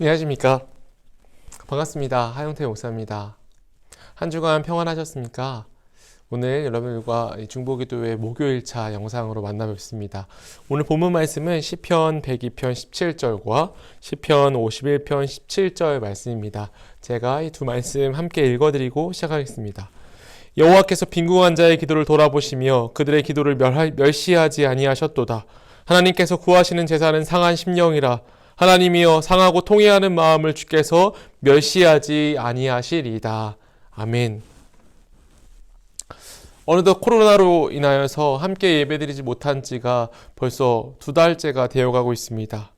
안녕하십니까. 반갑습니다. 하영태 목사입니다. 한 주간 평안하셨습니까? 오늘 여러분들과 중보기도회 목요일차 영상으로 만나뵙습니다. 오늘 본문 말씀은 시편 102편 17절과 시편 51편 17절 말씀입니다. 제가 이 두 말씀 함께 읽어드리고 시작하겠습니다. 여호와께서 빈궁한 자의 기도를 돌아보시며 그들의 기도를 멸시하지 아니하셨도다. 하나님께서 구하시는 제사는 상한 심령이라. 하나님이여 상하고 통회하는 마음을 주께서 멸시하지 아니하시리이다. 아멘. 어느덧 코로나로 인하여서 함께 예배드리지 못한 지가 벌써 2달째가 되어가고 있습니다.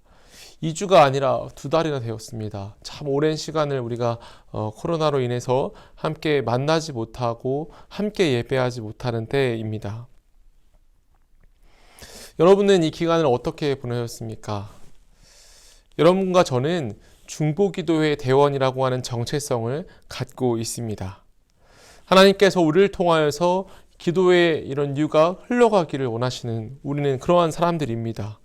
2주가 아니라 2달이나 되었습니다. 참 오랜 시간을 우리가 코로나로 인해서 함께 만나지 못하고 함께 예배하지 못하는 때입니다. 여러분은 이 기간을 어떻게 보내셨습니까? 여러분과 저는 중보기도회 대원이라고 하는 정체성을 갖고 있습니다. 하나님께서 우리를 통하여서 기도의 이런 유가 흘러가기를 원하시는 우리는 그러한 사람들입니다.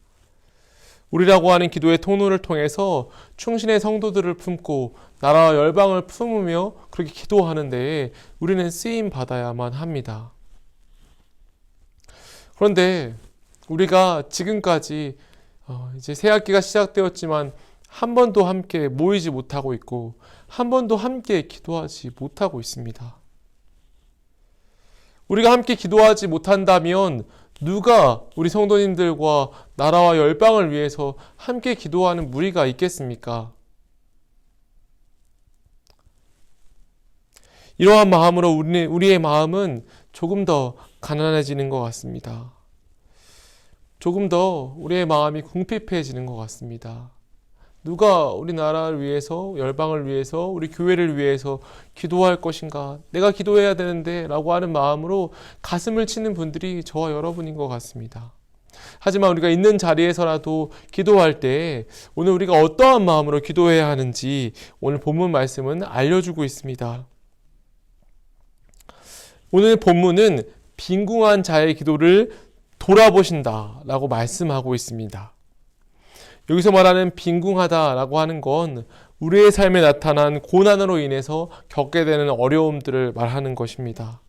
우리라고 하는 기도의 통로를 통해서 충신의 성도들을 품고 나라와 열방을 품으며 그렇게 기도하는 데에 우리는 쓰임 받아야만 합니다. 그런데 우리가 지금까지 이제 새 학기가 시작되었지만 한 번도 함께 모이지 못하고 있고 한 번도 함께 기도하지 못하고 있습니다. 우리가 함께 기도하지 못한다면 누가 우리 성도님들과 나라와 열방을 위해서 함께 기도하는 무리가 있겠습니까? 이러한 마음으로 우리의 마음은 조금 더 가난해지는 것 같습니다. 조금 더 우리의 마음이 궁핍해지는 것 같습니다. 누가 우리나라를 위해서, 열방을 위해서, 우리 교회를 위해서 기도할 것인가? 내가 기도해야 되는데 라고 하는 마음으로 가슴을 치는 분들이 저와 여러분인 것 같습니다. 하지만 우리가 있는 자리에서라도 기도할 때 오늘 우리가 어떠한 마음으로 기도해야 하는지 오늘 본문 말씀은 알려주고 있습니다. 오늘 본문은 빈궁한 자의 기도를 돌아보신다 라고 말씀하고 있습니다. 여기서 말하는 빈궁하다라고 하는 건 우리의 삶에 나타난 고난으로 인해서 겪게 되는 어려움들을 말하는 것입니다.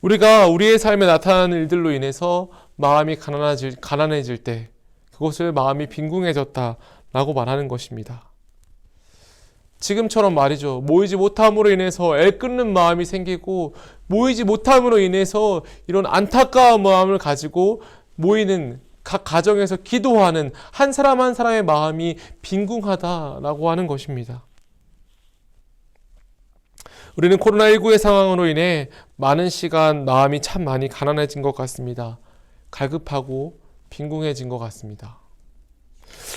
우리가 우리의 삶에 나타나는 일들로 인해서 마음이 가난해질 때 그것을 마음이 빈궁해졌다라고 말하는 것입니다. 지금처럼 말이죠. 모이지 못함으로 인해서 애끓는 마음이 생기고 모이지 못함으로 인해서 이런 안타까운 마음을 가지고 모이는 각 가정에서 기도하는 한 사람 한 사람의 마음이 빈궁하다라고 하는 것입니다. 우리는 코로나19의 상황으로 인해 많은 시간 마음이 참 많이 가난해진 것 같습니다. 갈급하고 빈궁해진 것 같습니다.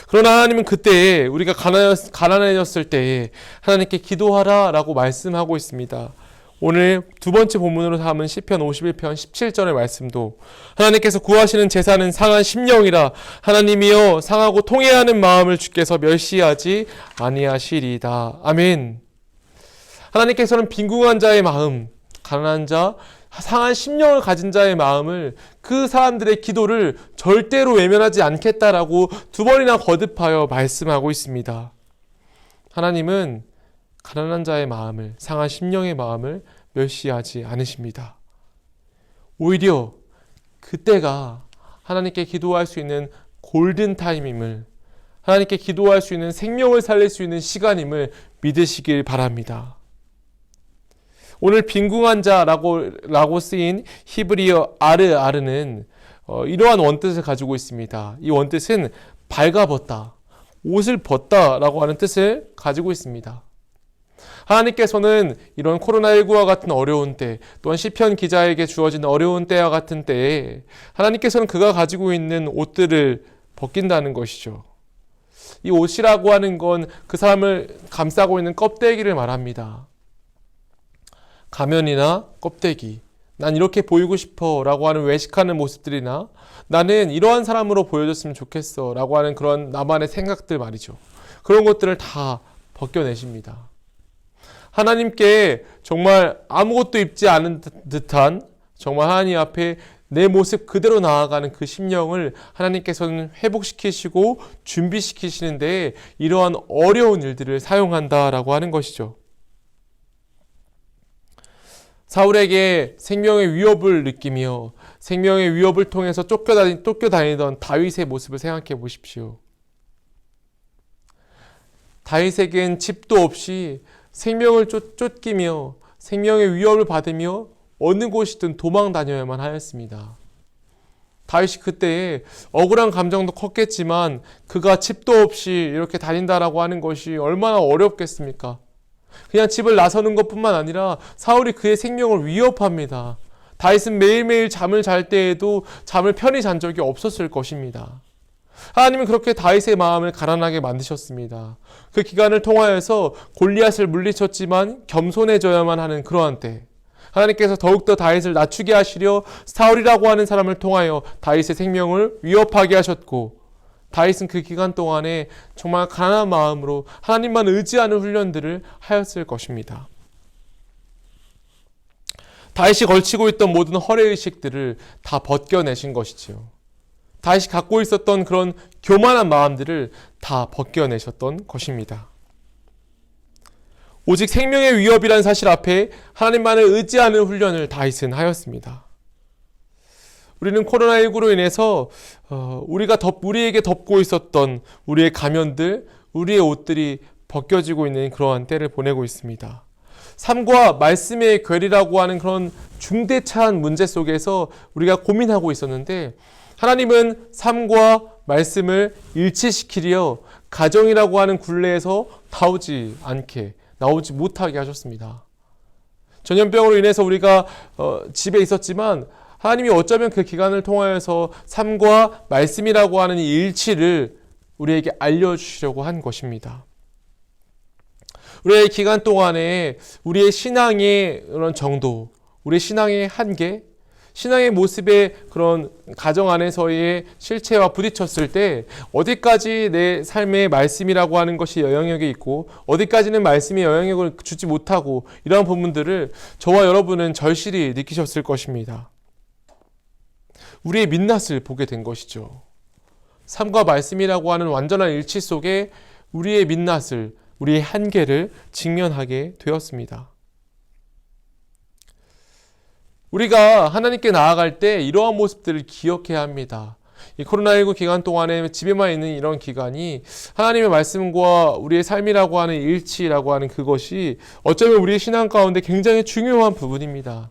그러나 하나님은 그때에 우리가 가난해졌을 때에 하나님께 기도하라 라고 말씀하고 있습니다. 오늘 두 번째 본문으로 삼은 시편 51편 17절의 말씀도 하나님께서 구하시는 제사는 상한 심령이라. 하나님이여 상하고 통회하는 마음을 주께서 멸시하지 아니하시리이다. 아멘. 하나님께서는 빈궁한 자의 마음, 가난한 자, 상한 심령을 가진 자의 마음을, 그 사람들의 기도를 절대로 외면하지 않겠다라고 2번이나 거듭하여 말씀하고 있습니다. 하나님은 가난한 자의 마음을, 상한 심령의 마음을 멸시하지 않으십니다. 오히려 그때가 하나님께 기도할 수 있는 골든타임임을, 하나님께 기도할 수 있는 생명을 살릴 수 있는 시간임을 믿으시길 바랍니다. 오늘 빈궁한 자라고 쓰인 히브리어 아르는 이러한 원뜻을 가지고 있습니다. 이 원뜻은 발가벗다, 옷을 벗다 라고 하는 뜻을 가지고 있습니다. 하나님께서는 이런 코로나19와 같은 어려운 때, 또한 시편 기자에게 주어진 어려운 때와 같은 때에 하나님께서는 그가 가지고 있는 옷들을 벗긴다는 것이죠. 이 옷이라고 하는 건 그 사람을 감싸고 있는 껍데기를 말합니다. 가면이나 껍데기, 난 이렇게 보이고 싶어 라고 하는 외식하는 모습들이나 나는 이러한 사람으로 보여줬으면 좋겠어 라고 하는 그런 나만의 생각들 말이죠. 그런 것들을 다 벗겨내십니다. 하나님께 정말 아무것도 입지 않은 듯한, 정말 하나님 앞에 내 모습 그대로 나아가는 그 심령을 하나님께서는 회복시키시고 준비시키시는데 이러한 어려운 일들을 사용한다라고 하는 것이죠. 사울에게 생명의 위협을 느끼며 생명의 위협을 통해서 쫓겨다니던 다윗의 모습을 생각해 보십시오. 다윗에겐 집도 없이 생명을 쫓기며 생명의 위협을 받으며 어느 곳이든 도망 다녀야만 하였습니다. 다윗이 그때에 억울한 감정도 컸겠지만 그가 집도 없이 이렇게 다닌다라고 하는 것이 얼마나 어렵겠습니까? 그냥 집을 나서는 것뿐만 아니라 사울이 그의 생명을 위협합니다. 다윗은 매일매일 잠을 잘 때에도 잠을 편히 잔 적이 없었을 것입니다. 하나님은 그렇게 다윗의 마음을 가난하게 만드셨습니다. 그 기간을 통하여서 골리앗을 물리쳤지만 겸손해져야만 하는 그러한 때 하나님께서 더욱더 다윗을 낮추게 하시려 사울이라고 하는 사람을 통하여 다윗의 생명을 위협하게 하셨고 다윗은 그 기간 동안에 정말 가난한 마음으로 하나님만 의지하는 훈련들을 하였을 것입니다. 다윗이 걸치고 있던 모든 허례의식들을 다 벗겨내신 것이지요. 다윗이 갖고 있었던 그런 교만한 마음들을 다 벗겨내셨던 것입니다. 오직 생명의 위협이라는 사실 앞에 하나님만을 의지하는 훈련을 다윗은 하였습니다. 우리는 코로나19로 인해서 우리에게 덮고 있었던 우리의 가면들, 우리의 옷들이 벗겨지고 있는 그러한 때를 보내고 있습니다. 삶과 말씀의 괴리라고 하는 그런 중대차한 문제 속에서 우리가 고민하고 있었는데 하나님은 삶과 말씀을 일치시키려 가정이라고 하는 굴레에서 나오지 못하게 하셨습니다. 전염병으로 인해서 우리가 집에 있었지만 하나님이 어쩌면 그 기간을 통하여서 삶과 말씀이라고 하는 이 일치를 우리에게 알려주시려고 한 것입니다. 우리의 기간 동안에 우리의 신앙의 그런 정도, 우리의 신앙의 한계, 신앙의 모습의 그런 가정 안에서의 실체와 부딪혔을 때 어디까지 내 삶의 말씀이라고 하는 것이 영향력이 있고 어디까지는 말씀이 영향력을 주지 못하고 이러한 부분들을 저와 여러분은 절실히 느끼셨을 것입니다. 우리의 민낯을 보게 된 것이죠. 삶과 말씀이라고 하는 완전한 일치 속에 우리의 민낯을, 우리의 한계를 직면하게 되었습니다. 우리가 하나님께 나아갈 때 이러한 모습들을 기억해야 합니다. 이 코로나19 기간 동안에 집에만 있는 이런 기간이 하나님의 말씀과 우리의 삶이라고 하는 일치라고 하는 그것이 어쩌면 우리의 신앙 가운데 굉장히 중요한 부분입니다.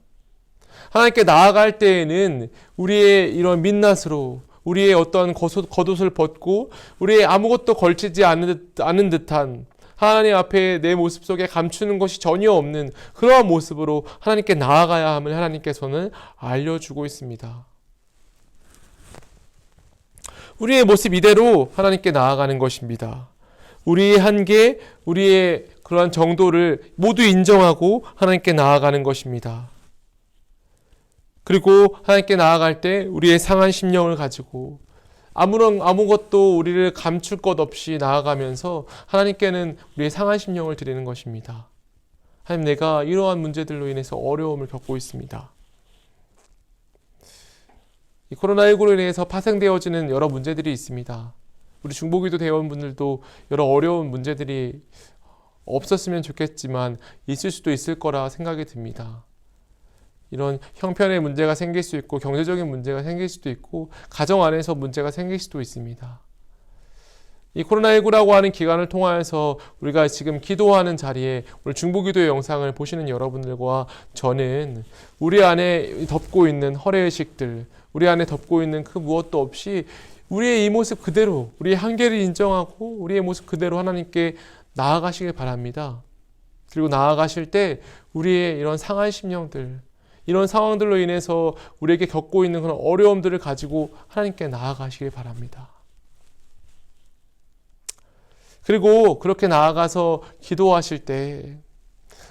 하나님께 나아갈 때에는 우리의 이런 민낯으로 우리의 어떤 겉옷을 벗고 우리의 아무것도 걸치지 않은 듯한 하나님 앞에 내 모습 속에 감추는 것이 전혀 없는 그러한 모습으로 하나님께 나아가야 함을 하나님께서는 알려주고 있습니다. 우리의 모습 이대로 하나님께 나아가는 것입니다. 우리의 한계, 우리의 그러한 정도를 모두 인정하고 하나님께 나아가는 것입니다. 그리고 하나님께 나아갈 때 우리의 상한 심령을 가지고 아무것도 우리를 감출 것 없이 나아가면서 하나님께는 우리의 상한 심령을 드리는 것입니다. 하나님, 내가 이러한 문제들로 인해서 어려움을 겪고 있습니다. 이 코로나19로 인해서 파생되어지는 여러 문제들이 있습니다. 우리 중보기도 대원분들도 여러 어려운 문제들이 없었으면 좋겠지만 있을 수도 있을 거라 생각이 듭니다. 이런 형편의 문제가 생길 수 있고 경제적인 문제가 생길 수도 있고 가정 안에서 문제가 생길 수도 있습니다. 이 코로나19라고 하는 기간을 통하여서 우리가 지금 기도하는 자리에 오늘 중보기도의 영상을 보시는 여러분들과 저는 우리 안에 덮고 있는 허례의식들, 우리 안에 덮고 있는 그 무엇도 없이 우리의 이 모습 그대로, 우리의 한계를 인정하고 우리의 모습 그대로 하나님께 나아가시길 바랍니다. 그리고 나아가실 때 우리의 이런 상한 심령들, 이런 상황들로 인해서 우리에게 겪고 있는 그런 어려움들을 가지고 하나님께 나아가시길 바랍니다. 그리고 그렇게 나아가서 기도하실 때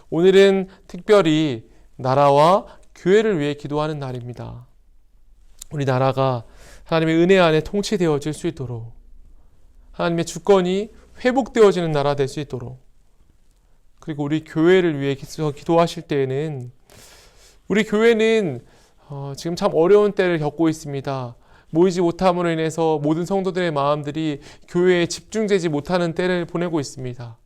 오늘은 특별히 나라와 교회를 위해 기도하는 날입니다. 우리 나라가 하나님의 은혜 안에 통치되어질 수 있도록 하나님의 주권이 회복되어지는 나라 될 수 있도록 그리고 우리 교회를 위해 기도하실 때에는 우리 교회는 지금 참 어려운 때를 겪고 있습니다. 모이지 못함으로 인해서 모든 성도들의 마음들이 교회에 집중되지 못하는 때를 보내고 있습니다.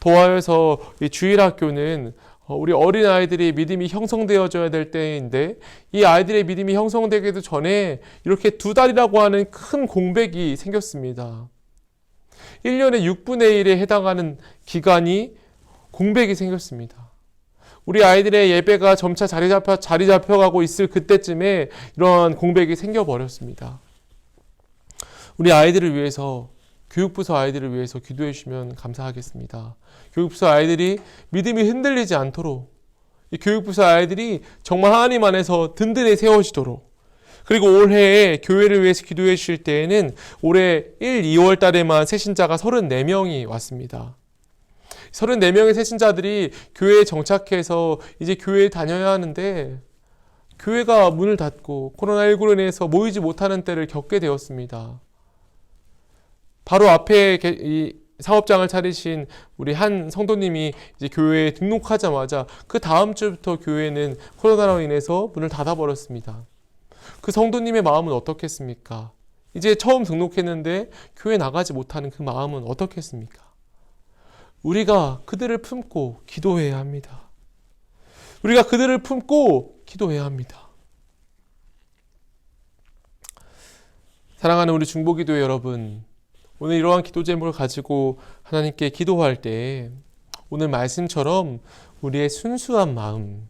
더하여서 이 주일학교는 우리 어린아이들이 믿음이 형성되어져야 될 때인데, 이 아이들의 믿음이 형성되기도 전에 이렇게 2달이라고 하는 큰 공백이 생겼습니다. 1년의 6분의 1에 해당하는 기간이 공백이 생겼습니다. 우리 아이들의 예배가 점차 자리 잡혀가고 있을 그때쯤에 이러한 공백이 생겨버렸습니다. 우리 아이들을 위해서, 교육부서 아이들을 위해서 기도해 주시면 감사하겠습니다. 교육부서 아이들이 믿음이 흔들리지 않도록, 이 교육부서 아이들이 정말 하나님 안에서 든든히 세워지도록, 그리고 올해에 교회를 위해서 기도해 주실 때에는 올해 1, 2월 달에만 새신자가 34명이 왔습니다. 34명의 새신자들이 교회에 정착해서 이제 교회에 다녀야 하는데, 교회가 문을 닫고 코로나19로 인해서 모이지 못하는 때를 겪게 되었습니다. 바로 앞에 이 사업장을 차리신 우리 한 성도님이 이제 교회에 등록하자마자 그 다음 주부터 교회는 코로나로 인해서 문을 닫아버렸습니다. 그 성도님의 마음은 어떻겠습니까? 이제 처음 등록했는데 교회 나가지 못하는 그 마음은 어떻겠습니까? 우리가 그들을 품고 기도해야 합니다. 우리가 그들을 품고 기도해야 합니다. 사랑하는 우리 중보기도회 여러분, 오늘 이러한 기도 제목을 가지고 하나님께 기도할 때 오늘 말씀처럼 우리의 순수한 마음,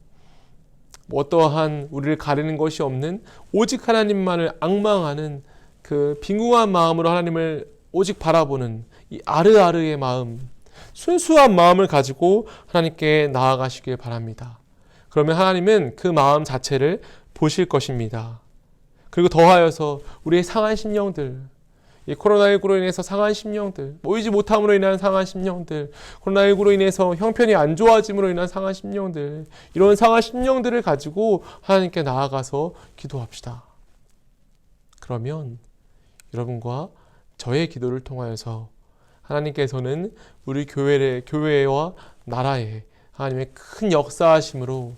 어떠한 우리를 가리는 것이 없는 오직 하나님만을 앙망하는 그 빈궁한 마음으로 하나님을 오직 바라보는 이 아르아르의 마음, 순수한 마음을 가지고 하나님께 나아가시길 바랍니다. 그러면 하나님은 그 마음 자체를 보실 것입니다. 그리고 더하여서 우리의 상한 심령들, 이 코로나19로 인해서 상한 심령들, 모이지 못함으로 인한 상한 심령들, 코로나19로 인해서 형편이 안 좋아짐으로 인한 상한 심령들, 이런 상한 심령들을 가지고 하나님께 나아가서 기도합시다. 그러면 여러분과 저의 기도를 통하여서 하나님께서는 우리 교회와 나라에 하나님의 큰 역사하심으로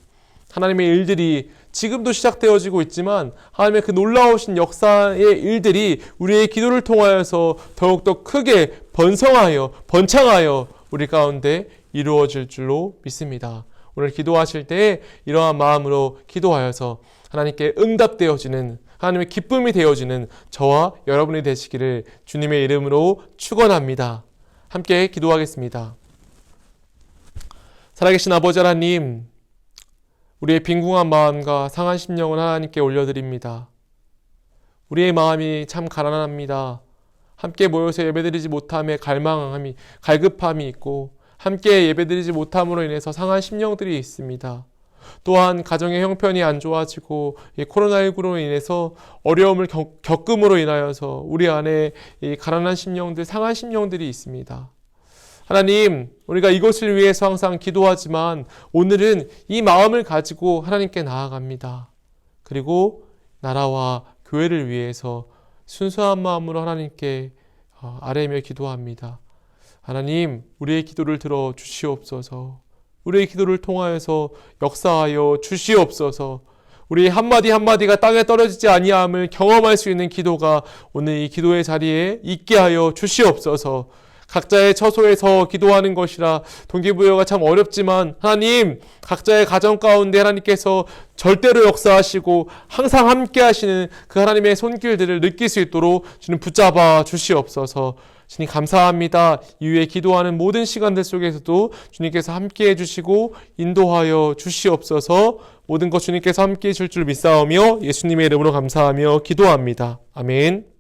하나님의 일들이 지금도 시작되어지고 있지만 하나님의 그 놀라우신 역사의 일들이 우리의 기도를 통하여서 더욱더 크게 번창하여 우리 가운데 이루어질 줄로 믿습니다. 오늘 기도하실 때 이러한 마음으로 기도하여서 하나님께 응답되어지는, 하나님의 기쁨이 되어지는 저와 여러분이 되시기를 주님의 이름으로 축원합니다. 함께 기도하겠습니다. 살아계신 아버지 하나님, 우리의 빈궁한 마음과 상한 심령을 하나님께 올려드립니다. 우리의 마음이 참 가난합니다. 함께 모여서 예배드리지 못함에 갈급함이 있고, 함께 예배드리지 못함으로 인해서 상한 심령들이 있습니다. 또한 가정의 형편이 안 좋아지고 이 코로나19로 인해서 어려움을 겪음으로 인하여서 우리 안에 이 가난한 심령들, 상한 심령들이 있습니다. 하나님, 우리가 이것을 위해서 항상 기도하지만 오늘은 이 마음을 가지고 하나님께 나아갑니다. 그리고 나라와 교회를 위해서 순수한 마음으로 하나님께 아뢰며 기도합니다. 하나님, 우리의 기도를 들어 주시옵소서. 우리의 기도를 통하여서 역사하여 주시옵소서. 우리 한마디 한마디가 땅에 떨어지지 아니함을 경험할 수 있는 기도가 오늘 이 기도의 자리에 있게 하여 주시옵소서. 각자의 처소에서 기도하는 것이라 동기부여가 참 어렵지만 하나님, 각자의 가정 가운데 하나님께서 절대로 역사하시고 항상 함께 하시는 그 하나님의 손길들을 느낄 수 있도록 주님 붙잡아 주시옵소서. 주님 감사합니다. 이후에 기도하는 모든 시간들 속에서도 주님께서 함께 해주시고 인도하여 주시옵소서. 모든 것 주님께서 함께 해줄 줄 믿사오며 예수님의 이름으로 감사하며 기도합니다. 아멘.